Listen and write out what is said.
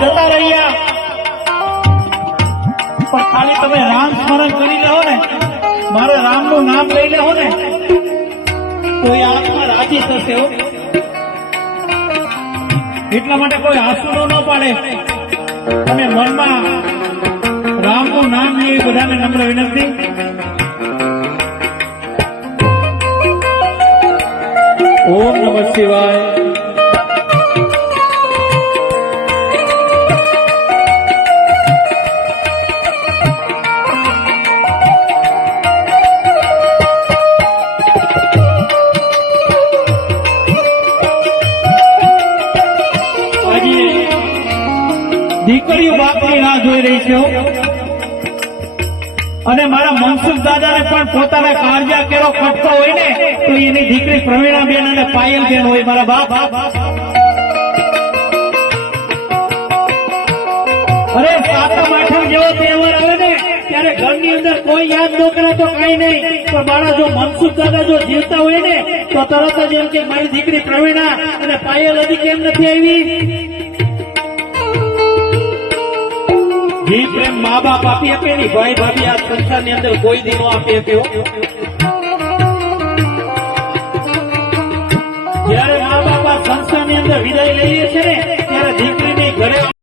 જતા રહ્યા. પણ ખાલી તમે રામ સ્મરણ કરી લેવો ને. મારે રામનું નામ લઈ લેવો ને. એ આત્મા રાજી થશે એટલા માટે કોઈ આસુરો ન પાડે. અને મનમાં રામનું નામ લે બધાને નમ્ર વિનંતી. ઓમ નમઃ શિવાય. દીકરીઓ બાપની રાહ જોઈ રહી છે અને મારા મનસુખ દાદાને પણ પોતાના કાળજા કેરો કટતો હોય ને, તો એની દીકરી પ્રવીણાબેન અને પાયલબેન હોય મારા બાપ. અરે સાતમ આઠમ જેવો તહેવાર આવે ને, ત્યારે ઘરની અંદર કોઈ યાદ ન કરે તો કઈ નહીં. પણ મારા જો મનસુખ દાદા જો જીવતા હોય ને, તો તરત જ એમ કે મારી દીકરી પ્રવીણા અને પાયલ હજી કેમ નથી આવી? ઘી પ્રેમ મા બાપ આપી આપે ની ભાઈ ભાભી આ સંસારની અંદર કોઈ દીનો આપી આપ્યો જયારે મા બાપ આ સંસ્થાની અંદર વિદાય લઈએ છે ને